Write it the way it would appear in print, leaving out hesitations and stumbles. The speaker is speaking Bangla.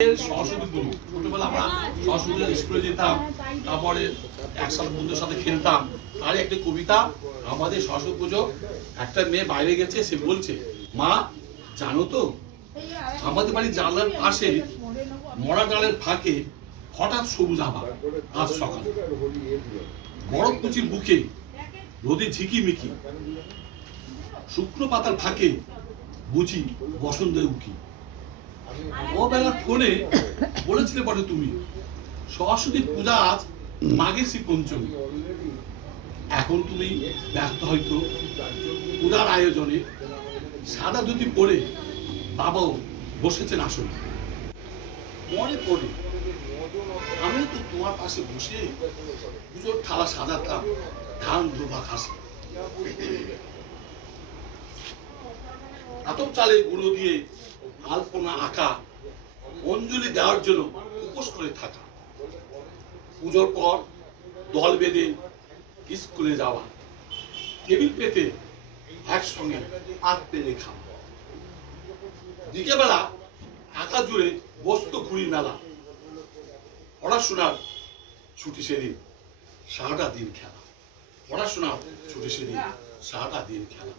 সরস্বতী পুজো ছোটবেলা আমরা সরস্বতী স্কুলে যেতাম, তারপরে একসাথে বন্ধুদের সাথে খেলতাম। আর একটা কবিতা, আমাদের সরস্বতী পুজো একটা মেয়ে বাইরে গেছে, সে বলছে, মা জানো তো আমাদের বাড়ির জানলার পাশে মরা ডালের ফাঁকে হঠাৎ সবুজ আভা। আজ সকালে বরফ কুচির বুকে রোদে ঝিকিমিকি, শুকনো পাতার ফাঁকে বুঝি বসন্তের উকি। ওবেলার ফোনে বলেছিলে বটে তুমি, সরস্বতী পূজা আজ মাঘের পঞ্চমী। এখন তুমি ব্যস্ত হয়তো পূজার আয়োজনে, সাদা ধুতি পরে বাবাও বসেছেন আসলে। মনে পড়ে আমি তো তোমার পাশে বসে পুজোর থালা সাজাতাম ধান ধোবা খাসে। আতপ চালে গুঁড়ো দিয়ে আলপনা আঁকা, অঞ্জলি দেওয়ার জন্য উপোস করে থাকা, পুজোর পর দল বেঁধে স্কুলে যাওয়া, টেবিল পেতে একসঙ্গে হাত পেরে খাওয়া, বিকেলবেলা আঁকা জুড়ে বসত ঘুড়ি মেলা, পড়াশোনার ছুটি সেদিন সারাটা দিন খেলা, পড়াশোনার ছুটি সেদিন সারাটা দিন খেলা।